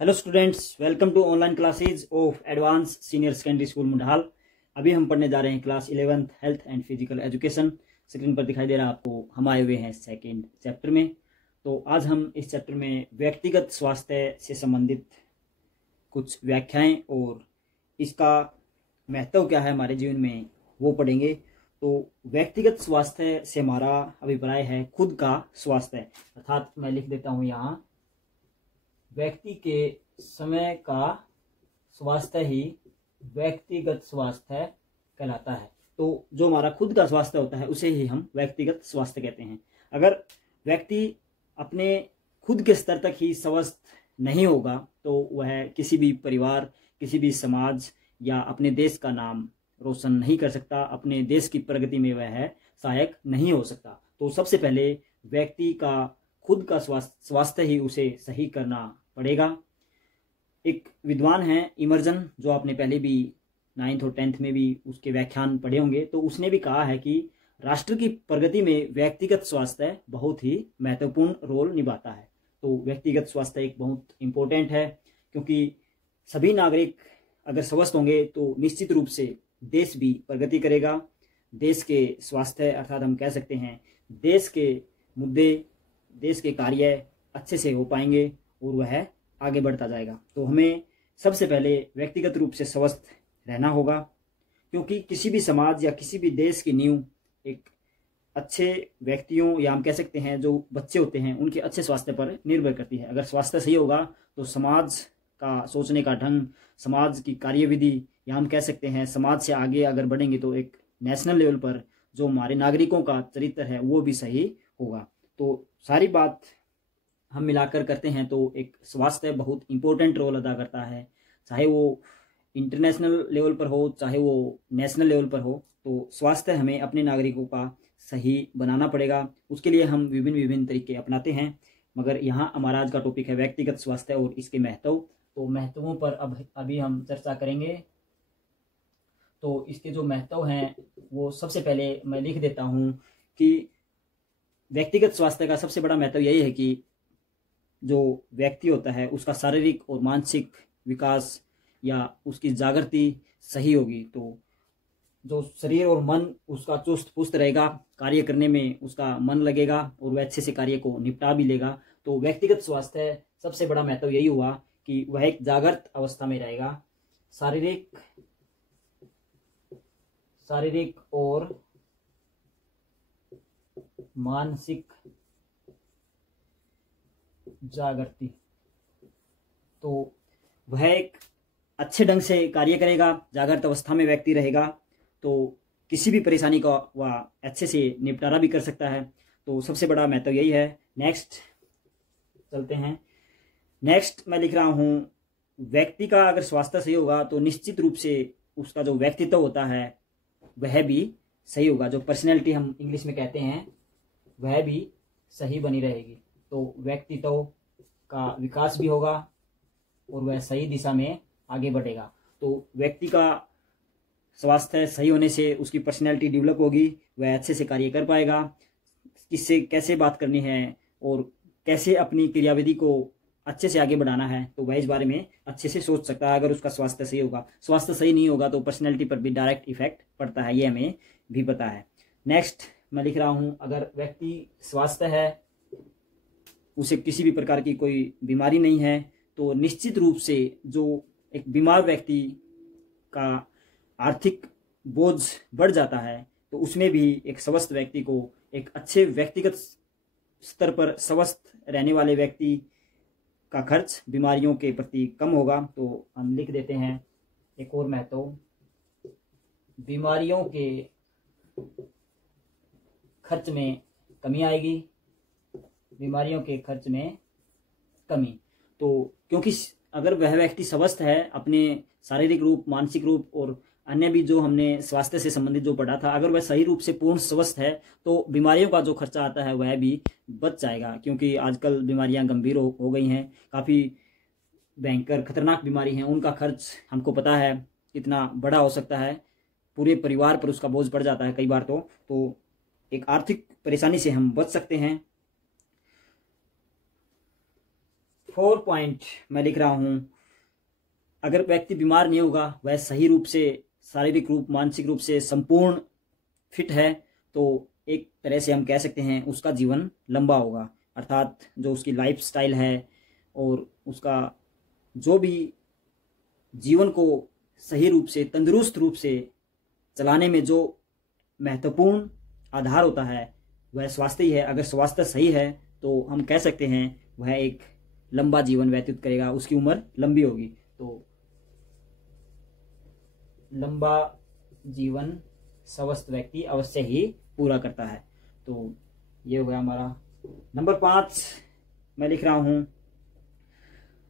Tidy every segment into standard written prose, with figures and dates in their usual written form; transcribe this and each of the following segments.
Hello students, welcome to online classes of advance senior secondary school Mundal. अभी हम पढ़ने जा रहे हैं class 11th health and physical education. Screen पर दिखाई दे रहा है आपको, हम आए हुए हैं सेकेंड चैप्टर में। तो आज हम इस चैप्टर में व्यक्तिगत स्वास्थ्य से संबंधित कुछ व्याख्याएं और इसका महत्व क्या है हमारे जीवन में वो पढ़ेंगे। तो व्यक्तिगत स्वास्थ्य से हमारा अभिप्राय है खुद का स्वास्थ्य, अर्थात मैं लिख देता हूँ यहाँ, व्यक्ति के समय का स्वास्थ्य ही व्यक्तिगत स्वास्थ्य कहलाता है। तो जो हमारा खुद का स्वास्थ्य होता है उसे ही हम व्यक्तिगत स्वास्थ्य कहते हैं। अगर व्यक्ति अपने खुद के स्तर तक ही स्वस्थ नहीं होगा तो वह किसी भी परिवार, किसी भी समाज या अपने देश का नाम रोशन नहीं कर सकता, अपने देश की प्रगति में वह सहायक नहीं हो सकता। तो सबसे पहले व्यक्ति का खुद का स्वास्थ्य ही उसे सही करना पड़ेगा। एक विद्वान हैं इमर्जन, जो आपने पहले भी 9th और 10th में भी उसके व्याख्यान पढ़े होंगे, तो उसने भी कहा है कि राष्ट्र की प्रगति में व्यक्तिगत स्वास्थ्य बहुत ही महत्वपूर्ण रोल निभाता है। तो व्यक्तिगत स्वास्थ्य एक बहुत इम्पोर्टेंट है, क्योंकि सभी नागरिक अगर स्वस्थ होंगे तो निश्चित रूप से देश भी प्रगति करेगा। देश के स्वास्थ्य अर्थात हम कह सकते हैं देश के मुद्दे, देश के कार्य अच्छे से हो पाएंगे और वह आगे बढ़ता जाएगा। तो हमें सबसे पहले व्यक्तिगत रूप से स्वस्थ रहना होगा, क्योंकि किसी भी समाज या किसी भी देश की नींव एक अच्छे व्यक्तियों या हम कह सकते हैं जो बच्चे होते हैं उनके अच्छे स्वास्थ्य पर निर्भर करती है। अगर स्वास्थ्य सही होगा तो समाज का सोचने का ढंग, समाज की कार्यविधि, या हम कह सकते हैं समाज से आगे अगर बढ़ेंगे तो एक नेशनल लेवल पर जो हमारे नागरिकों का चरित्र है वो भी सही होगा। तो सारी बात हम मिलाकर करते हैं तो एक स्वास्थ्य बहुत इंपॉर्टेंट रोल अदा करता है, चाहे वो इंटरनेशनल लेवल पर हो चाहे वो नेशनल लेवल पर हो। तो स्वास्थ्य हमें अपने नागरिकों का सही बनाना पड़ेगा। उसके लिए हम विभिन्न तरीके अपनाते हैं, मगर यहाँ हमारा आज का टॉपिक है व्यक्तिगत स्वास्थ्य और इसके महत्व। तो महत्वों पर अभी हम चर्चा करेंगे। तो इसके जो महत्व हैं वो सबसे पहले मैं लिख देता हूँ कि व्यक्तिगत स्वास्थ्य का सबसे बड़ा महत्व यही है कि जो व्यक्ति होता है उसका शारीरिक और मानसिक विकास या उसकी जागृति सही होगी, तो जो शरीर और मन उसका चुस्त पुस्त रहेगा, कार्य करने में उसका मन लगेगा और वह अच्छे से कार्य को निपटा भी लेगा। तो व्यक्तिगत स्वास्थ्य सबसे बड़ा महत्व यही हुआ कि वह एक जागृत अवस्था में रहेगा। शारीरिक और मानसिक जागृति, तो वह एक अच्छे ढंग से कार्य करेगा, जागृत अवस्था में व्यक्ति रहेगा तो किसी भी परेशानी का वह अच्छे से निपटारा भी कर सकता है। तो सबसे बड़ा महत्व यही है। नेक्स्ट चलते हैं। नेक्स्ट मैं लिख रहा हूँ, व्यक्ति का अगर स्वास्थ्य सही होगा तो निश्चित रूप से उसका जो व्यक्तित्व होता है वह भी सही होगा। जो पर्सनैलिटी हम इंग्लिश में कहते हैं वह भी सही बनी रहेगी। तो व्यक्तित्व का विकास भी होगा और वह सही दिशा में आगे बढ़ेगा। तो व्यक्ति का स्वास्थ्य सही होने से उसकी पर्सनैलिटी डेवलप होगी, वह अच्छे से कार्य कर पाएगा, किससे कैसे बात करनी है और कैसे अपनी क्रियाविधि को अच्छे से आगे बढ़ाना है, तो वह इस बारे में अच्छे से सोच सकता है अगर उसका स्वास्थ्य सही होगा। स्वास्थ्य सही नहीं होगा तो पर्सनैलिटी पर भी डायरेक्ट इफेक्ट पड़ता है, ये हमें भी पता है। नेक्स्ट मैं लिख रहा हूँ, अगर व्यक्ति स्वास्थ्य है, उसे किसी भी प्रकार की कोई बीमारी नहीं है, तो निश्चित रूप से जो एक बीमार व्यक्ति का आर्थिक बोझ बढ़ जाता है तो उसमें भी एक स्वस्थ व्यक्ति को एक अच्छे व्यक्तिगत स्तर पर स्वस्थ रहने वाले व्यक्ति का खर्च बीमारियों के प्रति कम होगा। तो हम लिख देते हैं एक और महत्व, बीमारियों के खर्च में कमी आएगी, बीमारियों के खर्च में कमी। तो क्योंकि अगर वह व्यक्ति स्वस्थ है, अपने शारीरिक रूप, मानसिक रूप और अन्य भी जो हमने स्वास्थ्य से संबंधित जो पढ़ा था, अगर वह सही रूप से पूर्ण स्वस्थ है तो बीमारियों का जो खर्चा आता है वह भी बच जाएगा। क्योंकि आजकल बीमारियां गंभीर हो गई हैं, काफ़ी भयंकर खतरनाक बीमारी हैं, उनका खर्च हमको पता है कितना बड़ा हो सकता है, पूरे परिवार पर उसका बोझ पड़ जाता है कई बार। तो एक आर्थिक परेशानी से हम बच सकते हैं। 4 पॉइंट मैं लिख रहा हूं, अगर व्यक्ति बीमार नहीं होगा, वह सही रूप से शारीरिक रूप मानसिक रूप से संपूर्ण फिट है, तो एक तरह से हम कह सकते हैं उसका जीवन लंबा होगा। अर्थात जो उसकी लाइफ स्टाइल है और उसका जो भी जीवन को सही रूप से तंदुरुस्त रूप से चलाने में जो महत्वपूर्ण आधार होता है वह स्वास्थ्य ही है। अगर स्वास्थ्य सही है तो हम कह सकते हैं वह एक लंबा जीवन व्यतीत करेगा, उसकी उम्र लंबी होगी। तो लंबा जीवन स्वस्थ व्यक्ति अवश्य ही पूरा करता है। तो ये हो गया हमारा नंबर 5 मैं लिख रहा हूं,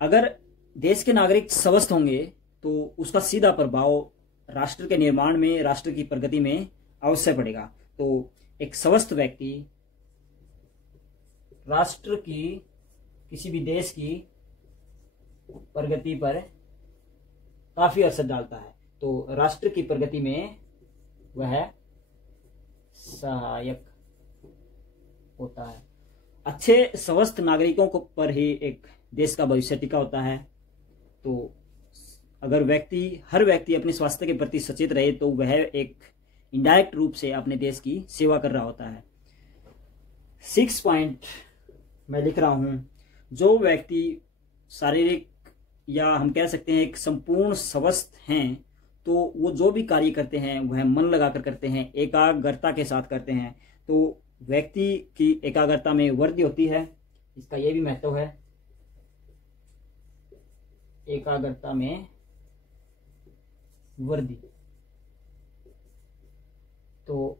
अगर देश के नागरिक स्वस्थ होंगे तो उसका सीधा प्रभाव राष्ट्र के निर्माण में, राष्ट्र की प्रगति में अवश्य पड़ेगा। तो एक स्वस्थ व्यक्ति राष्ट्र की, किसी भी देश की प्रगति पर काफी असर डालता है। तो राष्ट्र की प्रगति में वह सहायक होता है। अच्छे स्वस्थ नागरिकों को पर ही एक देश का भविष्य टिका होता है। तो अगर हर व्यक्ति अपने स्वास्थ्य के प्रति सचेत रहे तो वह एक इनडायरेक्ट रूप से अपने देश की सेवा कर रहा होता है। 6 पॉइंट मैं लिख रहा हूं, जो व्यक्ति शारीरिक या हम कह सकते हैं एक संपूर्ण स्वस्थ हैं तो वो जो भी कार्य करते हैं वह मन लगाकर करते हैं, एकाग्रता के साथ करते हैं। तो व्यक्ति की एकाग्रता में वृद्धि होती है, इसका यह भी महत्व है। एकाग्रता में वृद्धि, तो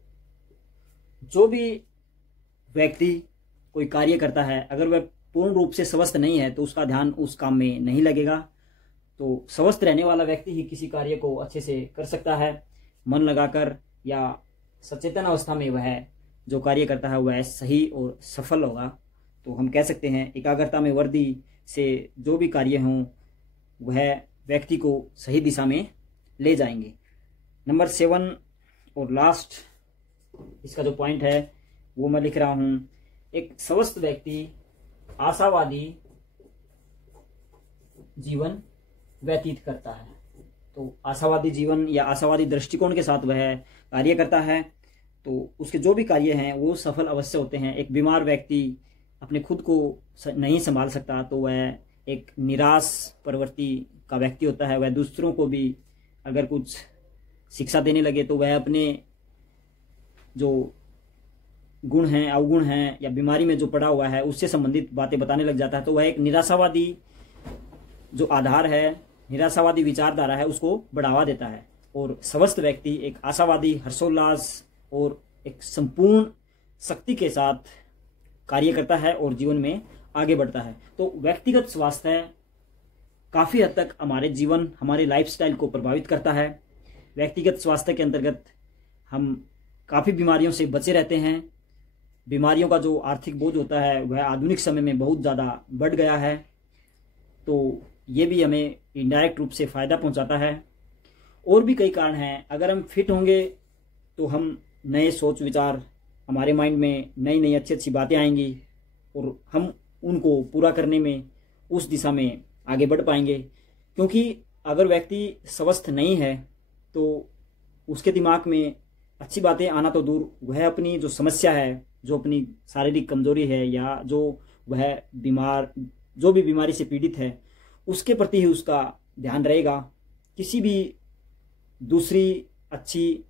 जो भी व्यक्ति कोई कार्य करता है अगर वह पूर्ण रूप से स्वस्थ नहीं है तो उसका ध्यान उस काम में नहीं लगेगा। तो स्वस्थ रहने वाला व्यक्ति ही किसी कार्य को अच्छे से कर सकता है, मन लगाकर या सचेतन अवस्था में वह जो कार्य करता है वह सही और सफल होगा। तो हम कह सकते हैं एकाग्रता में वृद्धि से जो भी कार्य हों वह व्यक्ति को सही दिशा में ले जाएंगे। नंबर 7 और लास्ट इसका जो पॉइंट है वो मैं लिख रहा हूं, एक स्वस्थ व्यक्ति आशावादी जीवन व्यतीत करता है। तो आशावादी जीवन या आशावादी दृष्टिकोण के साथ वह कार्य करता है तो उसके जो भी कार्य हैं वो सफल अवश्य होते हैं। एक बीमार व्यक्ति अपने खुद को नहीं संभाल सकता तो वह एक निराश प्रवृत्ति का व्यक्ति होता है। वह दूसरों को भी अगर कुछ शिक्षा देने लगे तो वह अपने जो गुण हैं, अवगुण हैं या बीमारी में जो पड़ा हुआ है उससे संबंधित बातें बताने लग जाता है। तो वह एक निराशावादी जो आधार है, निराशावादी विचारधारा है, उसको बढ़ावा देता है। और स्वस्थ व्यक्ति एक आशावादी, हर्षोल्लास और एक संपूर्ण शक्ति के साथ कार्य करता है और जीवन में आगे बढ़ता है। तो व्यक्तिगत स्वास्थ्य काफी हद तक हमारे जीवन, हमारे लाइफस्टाइल को प्रभावित करता है। व्यक्तिगत स्वास्थ्य के अंतर्गत हम काफी बीमारियों से बचे रहते हैं। बीमारियों का जो आर्थिक बोझ होता है वह आधुनिक समय में बहुत ज़्यादा बढ़ गया है, तो ये भी हमें इनडायरेक्ट रूप से फ़ायदा पहुंचाता है। और भी कई कारण हैं। अगर हम फिट होंगे तो हम नए सोच विचार, हमारे माइंड में नई नई अच्छी अच्छी बातें आएंगी और हम उनको पूरा करने में उस दिशा में आगे बढ़ पाएंगे। क्योंकि अगर व्यक्ति स्वस्थ नहीं है तो उसके दिमाग में अच्छी बातें आना तो दूर, वह अपनी जो समस्या है, जो अपनी शारीरिक कमजोरी है या जो वह जो भी बीमारी से पीड़ित है उसके प्रति ही उसका ध्यान रहेगा। किसी भी दूसरी अच्छी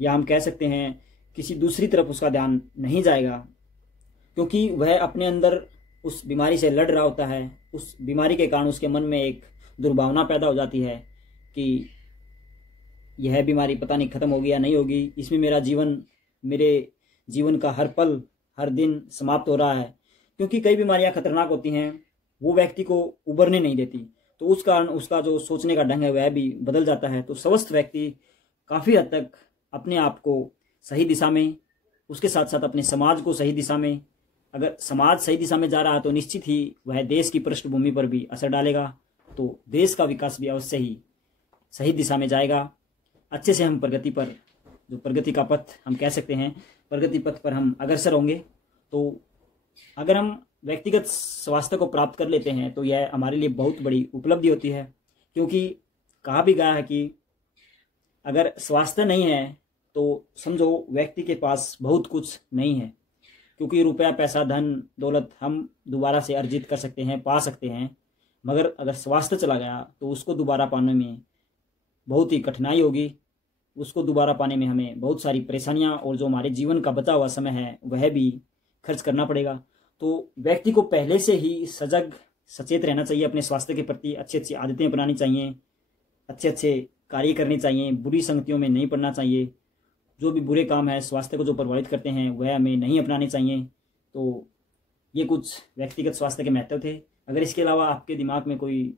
या हम कह सकते हैं किसी दूसरी तरफ उसका ध्यान नहीं जाएगा, क्योंकि वह अपने अंदर उस बीमारी से लड़ रहा होता है। उस बीमारी के कारण उसके मन में एक दुर्भावना पैदा हो जाती है कि यह बीमारी पता नहीं खत्म होगी या नहीं होगी, इसमें मेरे जीवन का हर पल, हर दिन समाप्त हो रहा है। क्योंकि कई बीमारियां खतरनाक होती हैं, वो व्यक्ति को उबरने नहीं देती, तो उस कारण उसका जो सोचने का ढंग है वह भी बदल जाता है। तो स्वस्थ व्यक्ति काफ़ी हद तक अपने आप को सही दिशा में, उसके साथ साथ अपने समाज को सही दिशा में, अगर समाज सही दिशा में जा रहा है तो निश्चित ही वह देश की पृष्ठभूमि पर भी असर डालेगा, तो देश का विकास भी अवश्य ही सही दिशा में जाएगा। अच्छे से हम प्रगति पर, जो प्रगति का पथ हम कह सकते हैं, प्रगति पथ पर हम अग्रसर होंगे। तो अगर हम व्यक्तिगत स्वास्थ्य को प्राप्त कर लेते हैं तो यह हमारे लिए बहुत बड़ी उपलब्धि होती है, क्योंकि कहा भी गया है कि अगर स्वास्थ्य नहीं है तो समझो व्यक्ति के पास बहुत कुछ नहीं है, क्योंकि रुपया पैसा धन दौलत हम दोबारा से अर्जित कर सकते हैं, पा सकते हैं, मगर अगर स्वास्थ्य चला गया तो उसको दोबारा पाने में बहुत ही कठिनाई होगी। उसको दोबारा पाने में हमें बहुत सारी परेशानियां और जो हमारे जीवन का बचा हुआ समय है वह भी खर्च करना पड़ेगा। तो व्यक्ति को पहले से ही सजग सचेत रहना चाहिए अपने स्वास्थ्य के प्रति, अच्छी अच्छी आदतें अपनानी चाहिए, अच्छे अच्छे कार्य करने चाहिए, बुरी संगतियों में नहीं पड़ना चाहिए, जो भी बुरे काम है स्वास्थ्य को जो प्रभावित करते हैं वह हमें नहीं अपनाने चाहिए। तो ये कुछ व्यक्तिगत स्वास्थ्य के महत्व थे। अगर इसके अलावा आपके दिमाग में कोई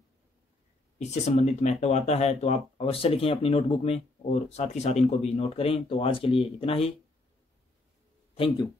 इससे संबंधित महत्व आता है तो आप अवश्य लिखें अपनी नोटबुक में, और साथ ही साथ इनको भी नोट करें। तो आज के लिए इतना ही। Thank you.